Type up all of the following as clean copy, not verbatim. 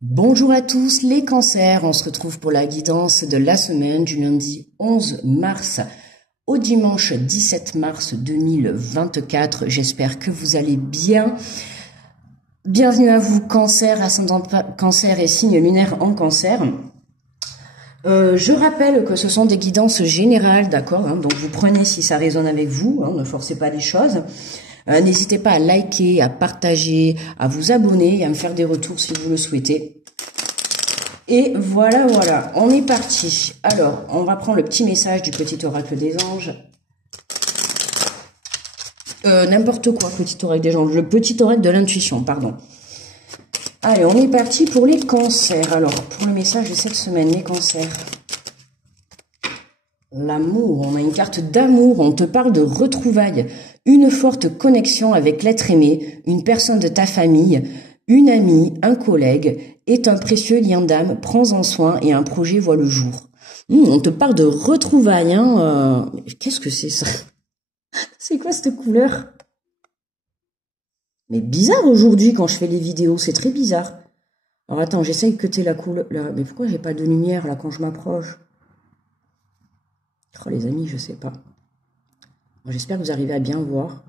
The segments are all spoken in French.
Bonjour à tous les cancers, on se retrouve pour la guidance de la semaine du lundi 11 mars au dimanche 17 mars 2024. J'espère que vous allez bien. Bienvenue à vous cancer, ascendant cancer et signe lunaire en cancer. Je rappelle que ce sont des guidances générales, d'accord, donc vous prenez si ça résonne avec vous, ne forcez pas les choses. N'hésitez pas à liker, à partager, à vous abonner et à me faire des retours si vous le souhaitez. Et voilà, on est parti. Alors, on va prendre le petit message du petit oracle des anges. N'importe quoi, petit oracle des anges. Le petit oracle de l'intuition, pardon. Allez, on est parti pour les cancers. Alors, pour le message de cette semaine, les cancers. L'amour, on a une carte d'amour, on te parle de retrouvailles, une forte connexion avec l'être aimé, une personne de ta famille, une amie, un collègue, est un précieux lien d'âme, prends-en soin et un projet voit le jour. On te parle de retrouvailles, Qu'est-ce que c'est ça? C'est quoi cette couleur? Mais bizarre aujourd'hui quand je fais les vidéos, c'est très bizarre. Alors attends, j'essaye que t'aies la couleur, là. Mais pourquoi j'ai pas de lumière là quand je m'approche? Oh les amis, je sais pas. J'espère que vous arrivez à bien voir.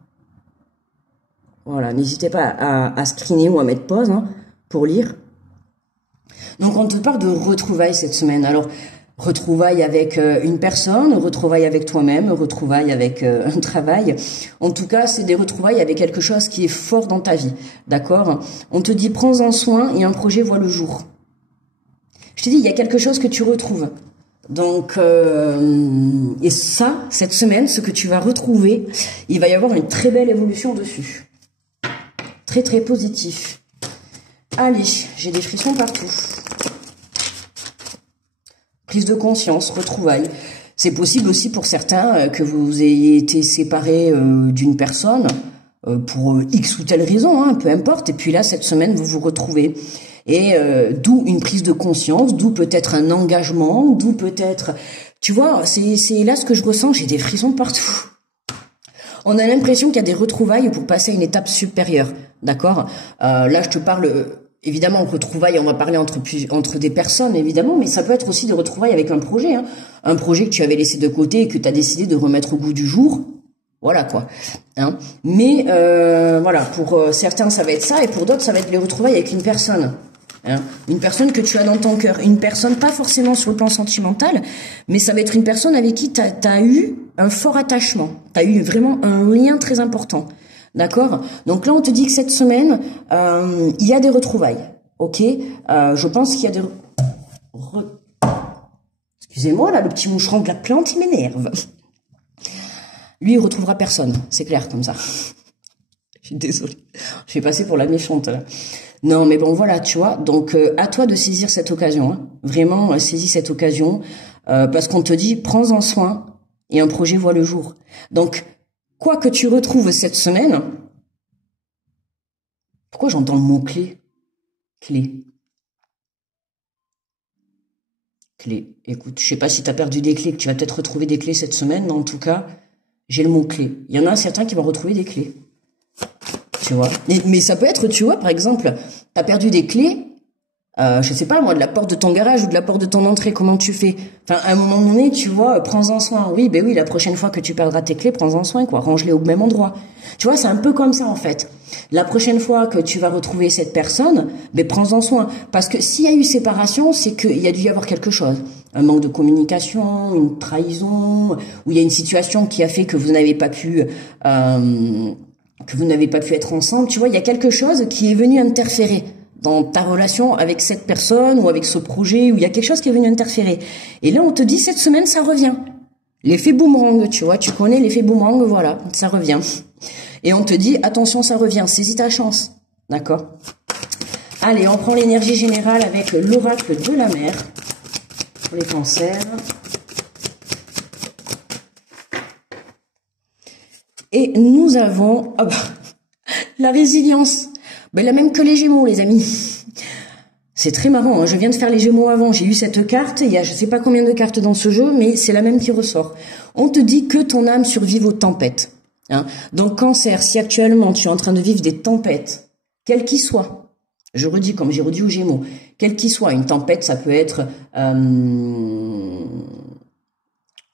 Voilà, n'hésitez pas à screener ou à mettre pause pour lire. Donc on te parle de retrouvailles cette semaine. Alors, retrouvailles avec une personne, retrouvailles avec toi-même, retrouvailles avec un travail. En tout cas, c'est des retrouvailles avec quelque chose qui est fort dans ta vie. D'accord? On te dit prends-en soin et un projet voit le jour. Je te dis, il y a quelque chose que tu retrouves. Donc, et ça, cette semaine, ce que tu vas retrouver, il va y avoir une très belle évolution dessus. Très, très positif. Allez, j'ai des frissons partout. Prise de conscience, retrouvailles. C'est possible aussi pour certains que vous ayez été séparés d'une personne pour X ou telle raison, peu importe. Et puis là, cette semaine, vous vous retrouvez. Et d'où une prise de conscience, d'où peut-être un engagement, d'où peut-être... Tu vois, c'est là ce que je ressens, j'ai des frissons partout. On a l'impression qu'il y a des retrouvailles pour passer à une étape supérieure, d'accord? Là, je te parle... Évidemment, retrouvailles, on va parler entre des personnes, évidemment, mais ça peut être aussi des retrouvailles avec un projet. Un projet que tu avais laissé de côté et que tu as décidé de remettre au goût du jour. Voilà, quoi. Mais, voilà, pour certains, ça va être ça, et pour d'autres, ça va être les retrouvailles avec une personne. Une personne que tu as dans ton cœur. Une personne, pas forcément sur le plan sentimental, mais ça va être une personne avec qui tu as eu un fort attachement. Tu as eu vraiment un lien très important. D'accord? Donc là, on te dit que cette semaine, il y a des retrouvailles. Ok? Je pense qu'il y a des... Excusez-moi, là, le petit moucheron de la plante, il m'énerve. Lui, il retrouvera personne. C'est clair, comme ça. Je suis désolée. Je vais passer pour la méchante, là. Non, mais bon, voilà, tu vois. Donc, à toi de saisir cette occasion. Vraiment, saisis cette occasion. Parce qu'on te dit, prends-en soin et un projet voit le jour. Donc, quoi que tu retrouves cette semaine... Pourquoi j'entends le mot clé? Clé. Clé. Écoute, je sais pas si tu as perdu des clés, que tu vas peut-être retrouver des clés cette semaine, mais en tout cas, j'ai le mot clé. Il y en a certains qui vont retrouver des clés. Tu vois. Mais ça peut être, tu vois, par exemple, tu as perdu des clés, je sais pas moi, de la porte de ton garage ou de la porte de ton entrée, comment tu fais? Enfin, à un moment donné, tu vois, prends-en soin. Oui, ben oui, la prochaine fois que tu perdras tes clés, prends-en soin, quoi. Range-les au même endroit. Tu vois, c'est un peu comme ça, en fait. La prochaine fois que tu vas retrouver cette personne, ben prends-en soin. Parce que s'il y a eu séparation, c'est qu'il y a dû y avoir quelque chose. Un manque de communication, une trahison, ou il y a une situation qui a fait que vous n'avez pas pu... que vous n'avez pas pu être ensemble, tu vois, il y a quelque chose qui est venu interférer dans ta relation avec cette personne ou avec ce projet, où il y a quelque chose qui est venu interférer. Et là, on te dit, cette semaine, ça revient. L'effet boomerang, tu vois, tu connais l'effet boomerang, voilà, ça revient. Et on te dit, attention, ça revient, saisis ta chance. D'accord? Allez, on prend l'énergie générale avec l'oracle de la mer pour les cancers. Et nous avons la résilience. Ben, la même que les Gémeaux, les amis. C'est très marrant, je viens de faire les Gémeaux avant, j'ai eu cette carte, il y a je sais pas combien de cartes dans ce jeu, mais c'est la même qui ressort. On te dit que ton âme survive aux tempêtes. Donc Cancer, si actuellement tu es en train de vivre des tempêtes, quelles qu'ils soient, Je redis, comme j'ai redit aux Gémeaux, quel qu'il soit, une tempête, ça peut être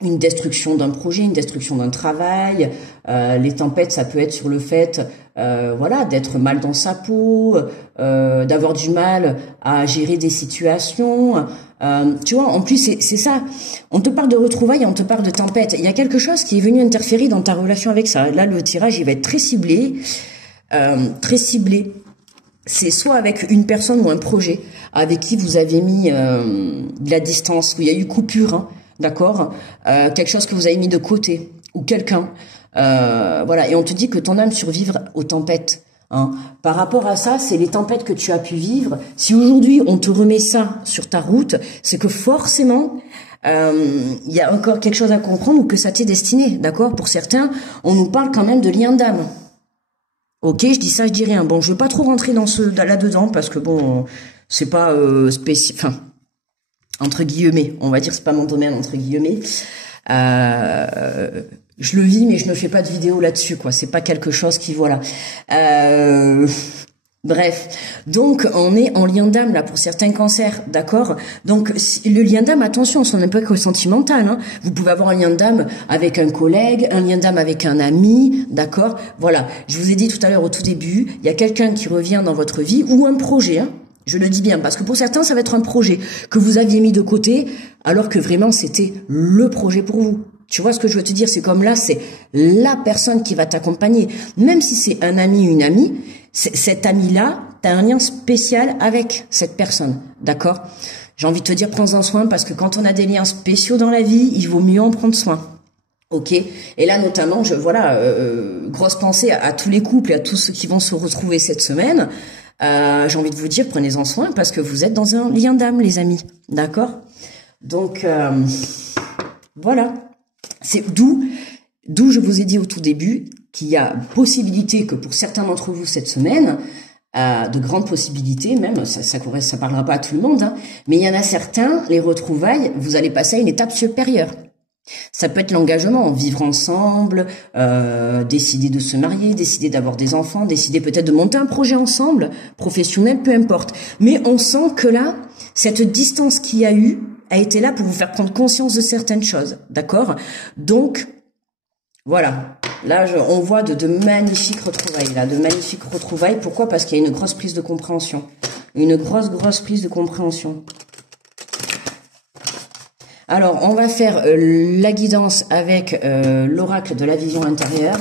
une destruction d'un projet, une destruction d'un travail. Les tempêtes, ça peut être sur le fait, voilà, d'être mal dans sa peau, d'avoir du mal à gérer des situations. Tu vois, en plus, c'est ça. On te parle de retrouvailles et on te parle de tempête. Il y a quelque chose qui est venu interférer dans ta relation avec ça. Là, le tirage, il va être très ciblé. Très ciblé. C'est soit avec une personne ou un projet avec qui vous avez mis de la distance, où il y a eu coupure, hein, d'accord, quelque chose que vous avez mis de côté, ou quelqu'un, voilà, et on te dit que ton âme survivra aux tempêtes. Hein. Par rapport à ça, c'est les tempêtes que tu as pu vivre. Si aujourd'hui on te remet ça sur ta route, c'est que forcément il y a encore quelque chose à comprendre ou que ça t'est destiné, d'accord. Pour certains, on nous parle quand même de lien d'âme. Ok, je dis ça, je dis rien. Bon, je veux pas trop rentrer dans là-dedans parce que bon, c'est pas spécifique, enfin, entre guillemets, on va dire, c'est pas mon domaine, entre guillemets. Je le vis, mais je ne fais pas de vidéo là-dessus, quoi. C'est pas quelque chose qui, voilà. Bref, donc on est en lien d'âme là pour certains cancers, d'accord. Donc le lien d'âme, attention, ce n'est pas que sentimental. Hein. Vous pouvez avoir un lien d'âme avec un collègue, un lien d'âme avec un ami, d'accord. Voilà, je vous ai dit tout à l'heure au tout début, il y a quelqu'un qui revient dans votre vie ou un projet. Hein. Je le dis bien parce que pour certains, ça va être un projet que vous aviez mis de côté, alors que vraiment c'était le projet pour vous. Tu vois ce que je veux te dire, c'est comme là, c'est la personne qui va t'accompagner, même si c'est un ami, une amie. Cet ami-là, tu as un lien spécial avec cette personne, d'accord? J'ai envie de te dire, prends-en soin, parce que quand on a des liens spéciaux dans la vie, il vaut mieux en prendre soin, ok? Et là, notamment, grosse pensée à tous les couples et à tous ceux qui vont se retrouver cette semaine. J'ai envie de vous dire, prenez-en soin, parce que vous êtes dans un lien d'âme, les amis, d'accord? Donc, voilà. C'est d'où je vous ai dit au tout début qu'il y a possibilité que pour certains d'entre vous cette semaine, de grandes possibilités, même ça parlera pas à tout le monde, hein, mais il y en a certains, les retrouvailles, vous allez passer à une étape supérieure. Ça peut être l'engagement, vivre ensemble, décider de se marier, décider d'avoir des enfants, décider peut-être de monter un projet ensemble, professionnel, peu importe. Mais on sent que là, cette distance qu'il y a eu a été là pour vous faire prendre conscience de certaines choses, d'accord? Donc, voilà. Là, on voit de magnifiques retrouvailles, là, de magnifiques retrouvailles. Pourquoi? Parce qu'il y a une grosse prise de compréhension. Une grosse prise de compréhension. Alors, on va faire la guidance avec l'oracle de la vision intérieure.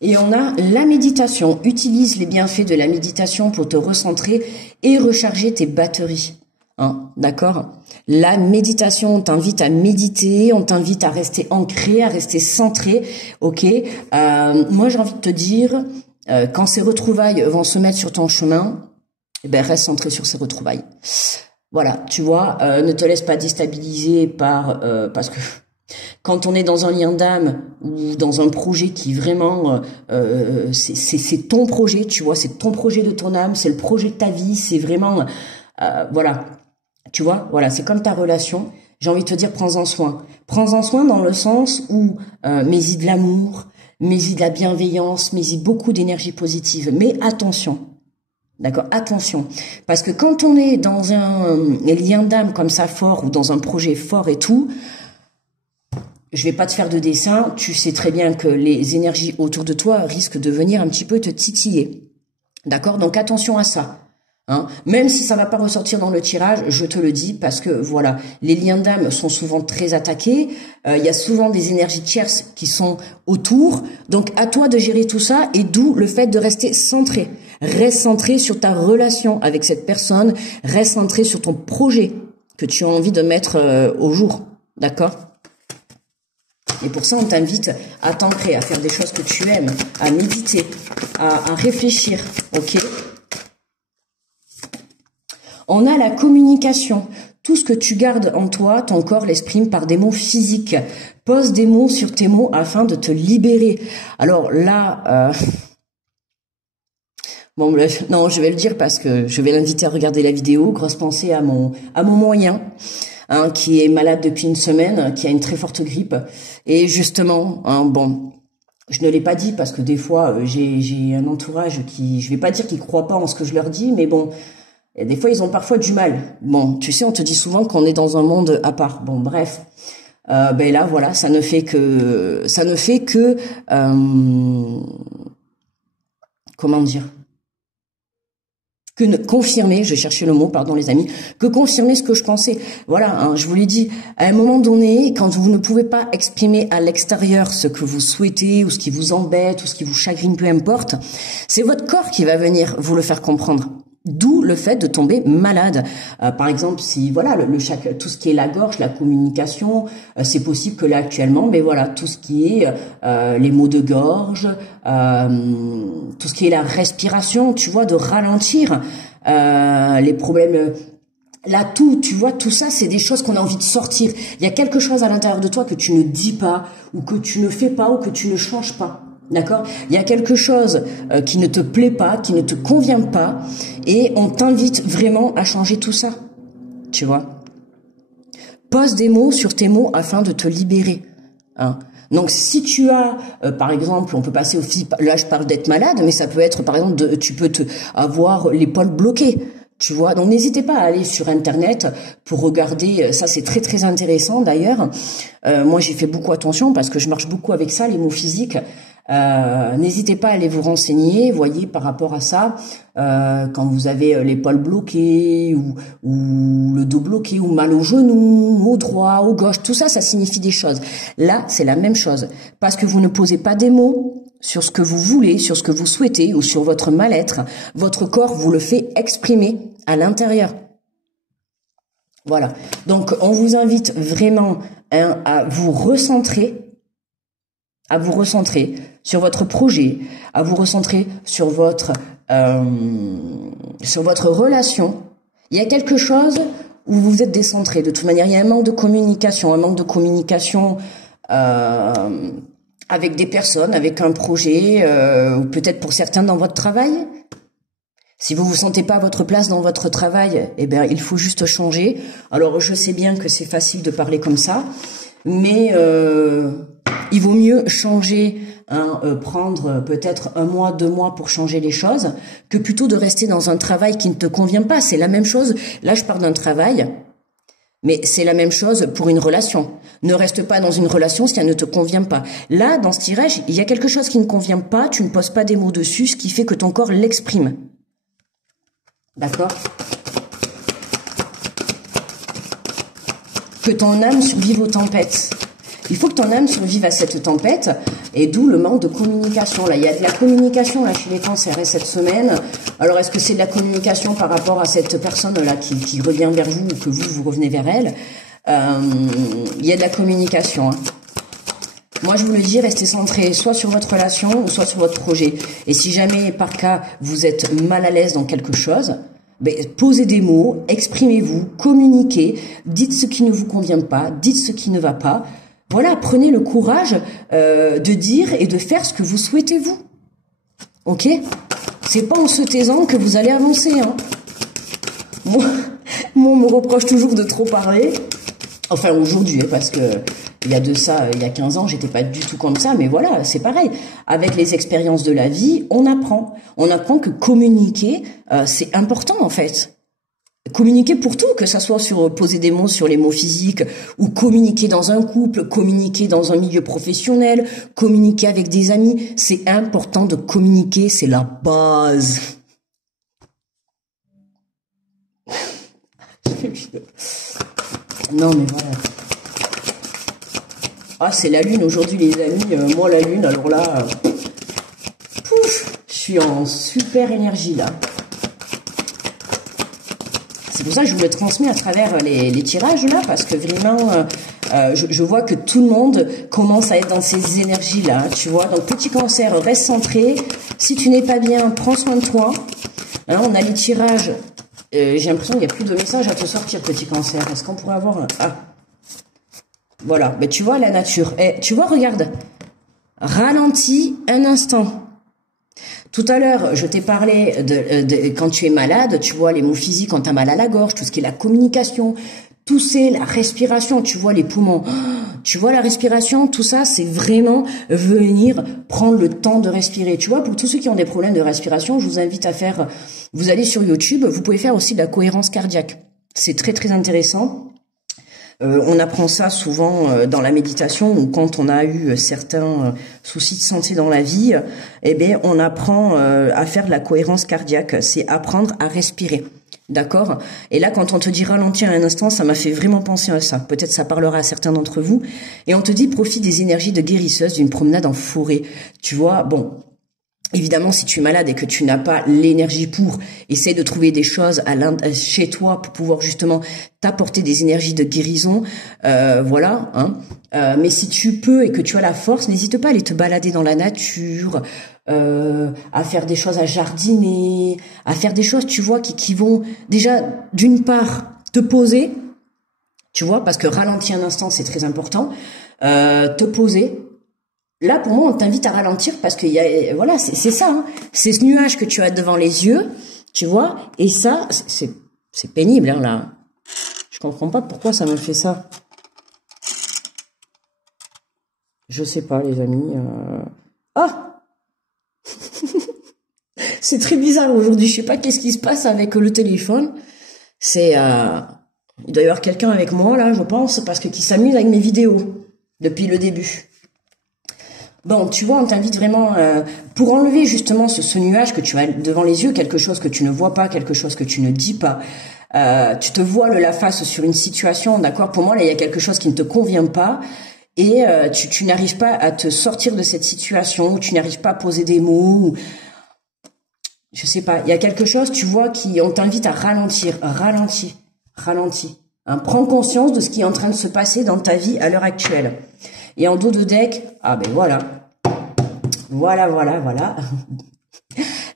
Et on a la méditation. Utilise les bienfaits de la méditation pour te recentrer et recharger tes batteries. Hein, d'accord? La méditation, on t'invite à méditer, on t'invite à rester ancré, à rester centré. Ok? Moi, j'ai envie de te dire, quand ces retrouvailles vont se mettre sur ton chemin, eh ben, reste centré sur ces retrouvailles. Voilà, tu vois, ne te laisse pas déstabiliser parce que quand on est dans un lien d'âme ou dans un projet qui vraiment, c'est ton projet, tu vois, c'est ton projet de ton âme, c'est le projet de ta vie, c'est vraiment, voilà, tu vois, voilà, c'est comme ta relation. J'ai envie de te dire, prends-en soin. Prends-en soin dans le sens où mets-y de l'amour, mets-y de la bienveillance, mets-y beaucoup d'énergie positive. Mais attention. D'accord, attention, parce que quand on est dans un lien d'âme comme ça fort ou dans un projet fort et tout, je vais pas te faire de dessin, tu sais très bien que les énergies autour de toi risquent de venir un petit peu te titiller. D'accord, donc attention à ça. Hein, même si ça va pas ressortir dans le tirage, je te le dis parce que voilà, les liens d'âme sont souvent très attaqués. Il y a souvent des énergies tierces qui sont autour. Donc à toi de gérer tout ça et d'où le fait de rester centré. Reste centré sur ta relation avec cette personne. Reste centré sur ton projet que tu as envie de mettre au jour. D'accord ? Et pour ça, on t'invite à t'ancrer, à faire des choses que tu aimes, à méditer, à réfléchir. Ok ? On a la communication. Tout ce que tu gardes en toi, ton corps l'exprime par des mots physiques. Pose des mots sur tes mots afin de te libérer. Alors là, bon, non, je vais le dire parce que je vais l'inviter à regarder la vidéo. Grosse pensée à mon moyen, hein, qui est malade depuis une semaine, qui a une très forte grippe. Et justement, hein, bon, Je ne l'ai pas dit parce que des fois, j'ai un entourage qui, je vais pas dire qu'ils croient pas en ce que je leur dis, mais bon, et des fois, ils ont parfois du mal. Bon, tu sais, on te dit souvent qu'on est dans un monde à part. Bon, bref. Ben là, voilà, ça ne fait que, comment dire, confirmer, je cherchais le mot, pardon les amis, que confirmer ce que je pensais. Voilà, hein, je vous l'ai dit, à un moment donné, quand vous ne pouvez pas exprimer à l'extérieur ce que vous souhaitez, ou ce qui vous embête, ou ce qui vous chagrine, peu importe, c'est votre corps qui va venir vous le faire comprendre. D'où le fait de tomber malade. Par exemple, si voilà tout ce qui est la gorge, la communication, c'est possible que là actuellement, mais voilà tout ce qui est les maux de gorge, tout ce qui est la respiration, tu vois, de ralentir, les problèmes. Là, tu vois, tout ça, c'est des choses qu'on a envie de sortir. Il y a quelque chose à l'intérieur de toi que tu ne dis pas, ou que tu ne fais pas, ou que tu ne changes pas. D'accord? Il y a quelque chose qui ne te plaît pas, qui ne te convient pas, et on t'invite vraiment à changer tout ça. Tu vois? Pose des mots sur tes mots afin de te libérer. Hein? Donc, si tu as, par exemple, on peut passer aussi, là je parle d'être malade, mais ça peut être, par exemple, tu peux avoir l'épaule bloquée. Tu vois, donc n'hésitez pas à aller sur Internet pour regarder, ça c'est très très intéressant d'ailleurs. Moi j'ai fait beaucoup attention parce que je marche beaucoup avec ça, les mots physiques. N'hésitez pas à aller vous renseigner, voyez par rapport à ça, quand vous avez l'épaule bloquée ou le dos bloqué ou mal au genou, au droit, au gauche, tout ça, ça signifie des choses. Là, c'est la même chose parce que vous ne posez pas des mots sur ce que vous voulez, sur ce que vous souhaitez ou sur votre mal-être. Votre corps vous le fait exprimer à l'intérieur. Voilà. Donc, on vous invite vraiment à vous recentrer sur votre projet, à vous recentrer sur votre relation. Il y a quelque chose où vous êtes décentré. De toute manière, il y a un manque de communication, avec des personnes, avec un projet, ou peut-être pour certains dans votre travail. Si vous vous sentez pas à votre place dans votre travail, eh bien, il faut juste changer. Alors, je sais bien que c'est facile de parler comme ça, mais il vaut mieux changer, prendre peut-être 1 mois, 2 mois pour changer les choses, que plutôt de rester dans un travail qui ne te convient pas. C'est la même chose. Là, je parle d'un travail, mais c'est la même chose pour une relation. Ne reste pas dans une relation si elle ne te convient pas. Là, dans ce tirage, il y a quelque chose qui ne convient pas, tu ne poses pas des mots dessus, ce qui fait que ton corps l'exprime. D'accord? Que ton âme survive aux tempêtes. Il faut que ton âme survive à cette tempête, et d'où le manque de communication. Là, il y a de la communication là chez les cancers cette semaine. Alors, est-ce que c'est de la communication par rapport à cette personne-là qui revient vers vous ou que vous revenez vers elle? Il y a de la communication. Hein. Moi, je vous le dis, restez centré soit sur votre relation ou soit sur votre projet. Et si jamais, par cas, vous êtes mal à l'aise dans quelque chose, ben, posez des mots, exprimez-vous, communiquez, dites ce qui ne vous convient pas, dites ce qui ne va pas. Voilà, prenez le courage de dire et de faire ce que vous souhaitez, vous. Ok? C'est pas en se taisant que vous allez avancer. Hein. Moi, on me reproche toujours de trop parler. Enfin, aujourd'hui, parce que il y a de ça, il y a 15 ans, j'étais pas du tout comme ça, mais voilà, c'est pareil. Avec les expériences de la vie, on apprend. On apprend que communiquer, c'est important, en fait. Communiquer pour tout, que ça soit sur poser des mots sur les mots physiques, ou communiquer dans un couple, communiquer dans un milieu professionnel, communiquer avec des amis. C'est important de communiquer, c'est la base. Non, mais voilà. Ah, c'est la lune aujourd'hui, les amis. Moi, la lune, alors là, pouf, je suis en super énergie, là. C'est pour ça que je vous le transmets à travers les tirages, là, parce que vraiment, je vois que tout le monde commence à être dans ces énergies-là, tu vois. Donc, petit cancer, reste centré. Si tu n'es pas bien, prends soin de toi. Hein, on a les tirages. J'ai l'impression qu'il n'y a plus de messages à te sortir, petit cancer. Est-ce qu'on pourrait avoir un... Ah. Voilà, mais tu vois la nature. Tu vois, regarde. Ralentis un instant. Tout à l'heure, je t'ai parlé de quand tu es malade, tu vois les mots physiques, quand tu as mal à la gorge, tout ce qui est la communication, tousser, la respiration, tu vois les poumons. Tu vois, la respiration, tout ça, c'est vraiment venir prendre le temps de respirer. Tu vois, pour tous ceux qui ont des problèmes de respiration, je vous invite à faire, vous allez sur YouTube, vous pouvez faire aussi de la cohérence cardiaque. C'est très, très intéressant. On apprend ça souvent dans la méditation ou quand on a eu certains soucis de santé dans la vie, eh bien, on apprend à faire de la cohérence cardiaque. C'est apprendre à respirer. D'accord? Et là, quand on te dit ralentir un instant, ça m'a fait vraiment penser à ça. Peut-être ça parlera à certains d'entre vous. Et on te dit profite des énergies de guérisseuse d'une promenade en forêt. Tu vois, bon. Évidemment, si tu es malade et que tu n'as pas l'énergie pour, essaye de trouver des choses chez toi pour pouvoir justement t'apporter des énergies de guérison, voilà. Hein. Mais si tu peux et que tu as la force, n'hésite pas à aller te balader dans la nature, à faire des choses, à jardiner, à faire des choses, tu vois, qui vont déjà d'une part te poser, tu vois, parce que ralentir un instant, c'est très important, te poser. Là, pour moi, on t'invite à ralentir parce qu'il y a, voilà, c'est ça, hein. C'est ce nuage que tu as devant les yeux, tu vois, et ça, c'est pénible, hein, là. Je comprends pas pourquoi ça me fait ça. Je sais pas, les amis. Ah! C'est très bizarre aujourd'hui. Je sais pas qu'est-ce qui se passe avec le téléphone. C'est, il doit y avoir quelqu'un avec moi, là, je pense, parce que qui s'amuse avec mes vidéos depuis le début. Bon, tu vois, on t'invite vraiment pour enlever justement ce nuage que tu as devant les yeux, quelque chose que tu ne vois pas, quelque chose que tu ne dis pas. Tu te voiles la face sur une situation, d'accord? Pour moi, là, il y a quelque chose qui ne te convient pas et tu n'arrives pas à te sortir de cette situation, ou tu n'arrives pas à poser des mots. Ou, je sais pas, il y a quelque chose, tu vois, on t'invite à ralentir, ralentis. Hein, prends conscience de ce qui est en train de se passer dans ta vie à l'heure actuelle. Et en dos de deck, ah ben voilà. Voilà.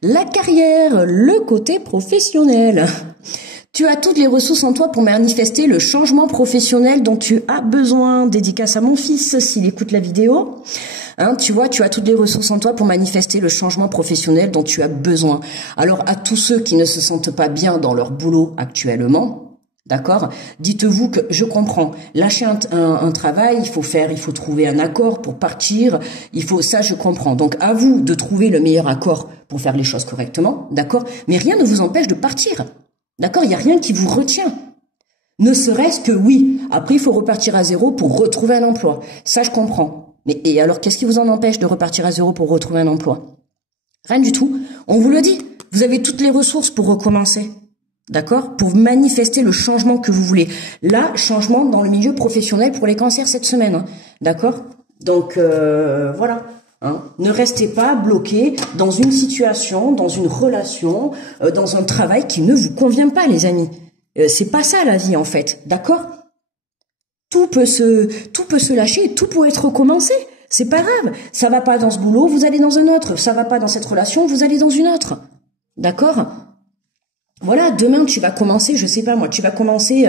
La carrière, le côté professionnel. Tu as toutes les ressources en toi pour manifester le changement professionnel dont tu as besoin. Dédicace à mon fils s'il écoute la vidéo. Hein, tu vois, tu as toutes les ressources en toi pour manifester le changement professionnel dont tu as besoin. Alors à tous ceux qui ne se sentent pas bien dans leur boulot actuellement, d'accord? Dites-vous que je comprends. Lâcher un travail, il faut trouver un accord pour partir. Ça, je comprends. Donc, à vous de trouver le meilleur accord pour faire les choses correctement, d'accord? Mais rien ne vous empêche de partir, d'accord? Il n'y a rien qui vous retient. Ne serait-ce que oui. Après, il faut repartir à zéro pour retrouver un emploi. Ça, je comprends. Et alors, qu'est-ce qui vous en empêche de repartir à zéro pour retrouver un emploi? Rien du tout. On vous le dit. Vous avez toutes les ressources pour recommencer. D'accord? Pour manifester le changement que vous voulez. Là, changement dans le milieu professionnel pour les cancers cette semaine. Hein. D'accord? Donc, voilà. Hein. Ne restez pas bloqué dans une situation, dans une relation, dans un travail qui ne vous convient pas, les amis. C'est pas ça la vie, en fait. D'accord? Tout peut se lâcher, tout peut être recommencé. C'est pas grave. Ça va pas dans ce boulot, vous allez dans un autre. Ça va pas dans cette relation, vous allez dans une autre. D'accord? Voilà, demain tu vas commencer, je sais pas moi, tu vas commencer,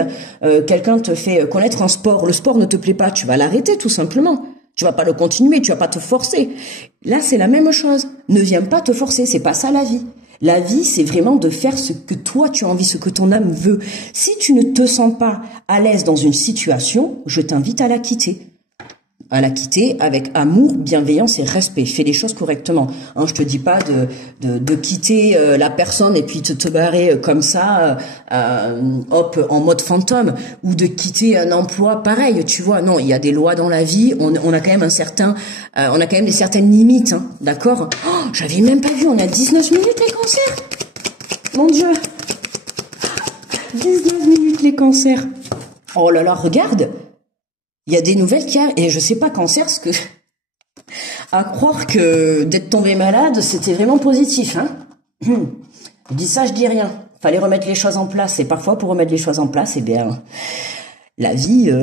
quelqu'un te fait connaître un sport, le sport ne te plaît pas, tu vas l'arrêter tout simplement. Tu vas pas le continuer, tu vas pas te forcer. Là, c'est la même chose. Ne viens pas te forcer, c'est pas ça la vie. La vie, c'est vraiment de faire ce que toi tu as envie, ce que ton âme veut. Si tu ne te sens pas à l'aise dans une situation, je t'invite à la quitter. À la quitter avec amour, bienveillance et respect. Fais les choses correctement. Hein, je te dis pas de quitter la personne et puis te barrer comme ça, hop, en mode fantôme, ou de quitter un emploi pareil. Tu vois, non, il y a des lois dans la vie. On a quand même on a quand même des certaines limites, hein, d'accord? Oh, j'avais même pas vu. On a 19 minutes les cancers. Mon Dieu, 19 minutes les cancers. Oh là là, regarde. Il y a des nouvelles qui arrivent, et je sais pas cancer, ce que, à croire que d'être tombé malade, c'était vraiment positif, hein. Je dis ça, je dis rien. Fallait remettre les choses en place, et parfois, pour remettre les choses en place, eh bien, la vie,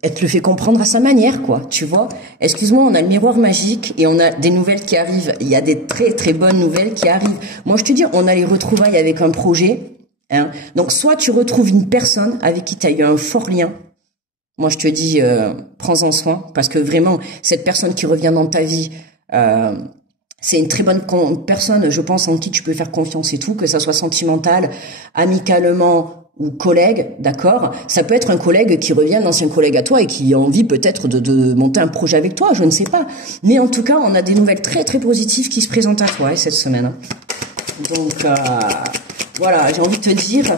elle te le fait comprendre à sa manière, quoi, tu vois. Excuse-moi, on a le miroir magique, et on a des nouvelles qui arrivent. Il y a des très, très bonnes nouvelles qui arrivent. Moi, je te dis, on a les retrouvailles avec un projet, hein. Donc, soit tu retrouves une personne avec qui tu as eu un fort lien. Moi, je te dis, prends-en soin, parce que vraiment, cette personne qui revient dans ta vie, c'est une très bonne personne, je pense, en qui tu peux faire confiance et tout, que ça soit sentimental, amicalement ou collègue, d'accord? Ça peut être un collègue qui revient, un ancien collègue à toi et qui a envie peut-être de monter un projet avec toi, je ne sais pas. Mais en tout cas, on a des nouvelles très très positives qui se présentent à toi cette semaine. Hein. Donc voilà, j'ai envie de te dire,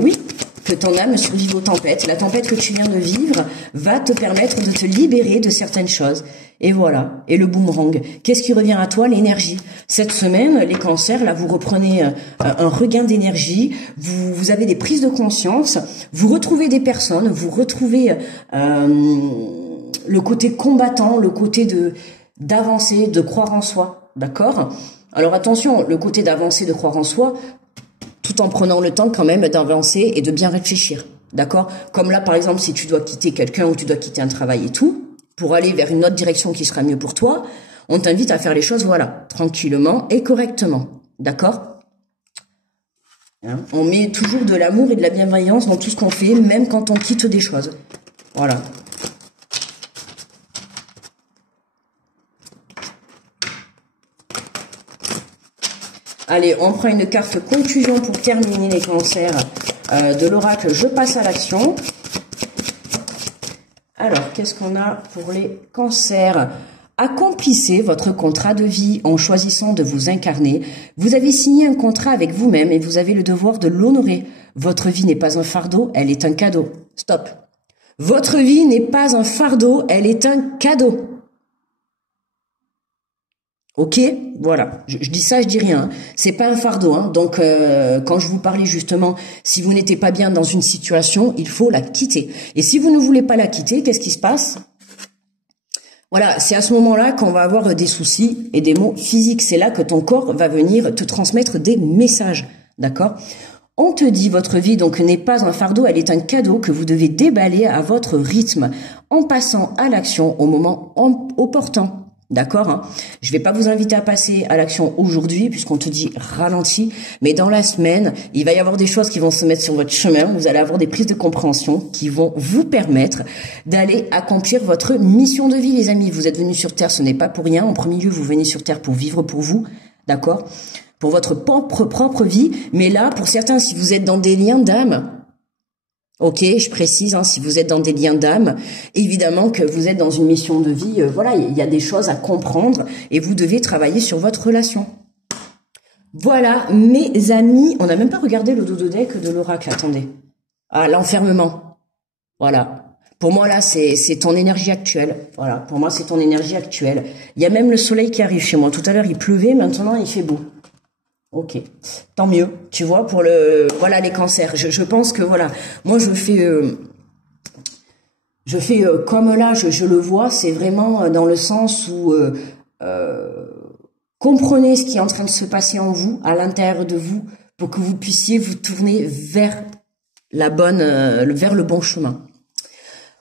oui, que ton âme survive aux tempêtes. La tempête que tu viens de vivre va te permettre de te libérer de certaines choses. Et voilà. Et le boomerang. Qu'est-ce qui revient à toi? L'énergie. Cette semaine, les cancers, là, vous reprenez un regain d'énergie. Vous avez des prises de conscience. Vous retrouvez des personnes. Vous retrouvez le côté combattant, le côté d'avancer, de croire en soi. D'accord? Alors attention, le côté d'avancer, de croire en soi, tout en prenant le temps quand même d'avancer et de bien réfléchir, d'accord? Comme là, par exemple, si tu dois quitter quelqu'un ou tu dois quitter un travail et tout, pour aller vers une autre direction qui sera mieux pour toi, on t'invite à faire les choses, voilà, tranquillement et correctement, d'accord? Hein? On met toujours de l'amour et de la bienveillance dans tout ce qu'on fait, même quand on quitte des choses. Voilà. Allez, on prend une carte conclusion pour terminer les cancers de l'oracle. Je passe à l'action. Alors, qu'est-ce qu'on a pour les cancers? Accomplissez votre contrat de vie en choisissant de vous incarner. Vous avez signé un contrat avec vous-même et vous avez le devoir de l'honorer. Votre vie n'est pas un fardeau, elle est un cadeau. Stop. Votre vie n'est pas un fardeau, elle est un cadeau. Ok, voilà. Je dis ça, je dis rien. C'est pas un fardeau. Hein. Donc, quand je vous parlais justement, si vous n'étiez pas bien dans une situation, il faut la quitter. Et si vous ne voulez pas la quitter, qu'est-ce qui se passe? Voilà, c'est à ce moment-là qu'on va avoir des soucis et des maux physiques. C'est là que ton corps va venir te transmettre des messages. D'accord? On te dit votre vie donc n'est pas un fardeau, elle est un cadeau que vous devez déballer à votre rythme en passant à l'action au moment opportun. D'accord, hein? Je vais pas vous inviter à passer à l'action aujourd'hui puisqu'on te dit ralenti, mais dans la semaine, il va y avoir des choses qui vont se mettre sur votre chemin. Vous allez avoir des prises de compréhension qui vont vous permettre d'aller accomplir votre mission de vie, les amis. Vous êtes venus sur Terre, ce n'est pas pour rien. En premier lieu, vous venez sur Terre pour vivre pour vous, d'accord? Pour votre propre vie. Mais là, pour certains, si vous êtes dans des liens d'âme, ok, je précise, hein, si vous êtes dans des liens d'âme, évidemment que vous êtes dans une mission de vie, voilà, il y a des choses à comprendre et vous devez travailler sur votre relation. Voilà, mes amis, on n'a même pas regardé le dodo deck de l'oracle, attendez. Ah, l'enfermement. Voilà. Pour moi, là, c'est ton énergie actuelle. Voilà, pour moi, c'est ton énergie actuelle. Il y a même le soleil qui arrive chez moi. Tout à l'heure, il pleuvait, maintenant, il fait beau. Ok, tant mieux, tu vois, pour voilà, les cancers. Je pense que, voilà, moi, je fais comme là, je le vois, c'est vraiment dans le sens où comprenez ce qui est en train de se passer en vous, à l'intérieur de vous, pour que vous puissiez vous tourner vers vers le bon chemin.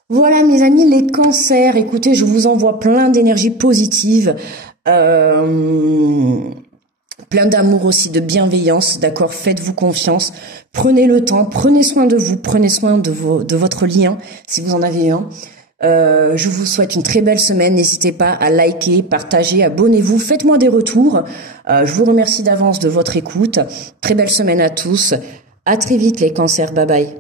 Voilà, mes amis, les cancers. Écoutez, je vous envoie plein d'énergie positive. Plein d'amour aussi, de bienveillance, d'accord? Faites-vous confiance, prenez le temps, prenez soin de vous, prenez soin de votre lien, si vous en avez un. Je vous souhaite une très belle semaine, n'hésitez pas à liker, partager, abonnez-vous, faites-moi des retours. Je vous remercie d'avance de votre écoute. Très belle semaine à tous, à très vite les cancers, bye bye.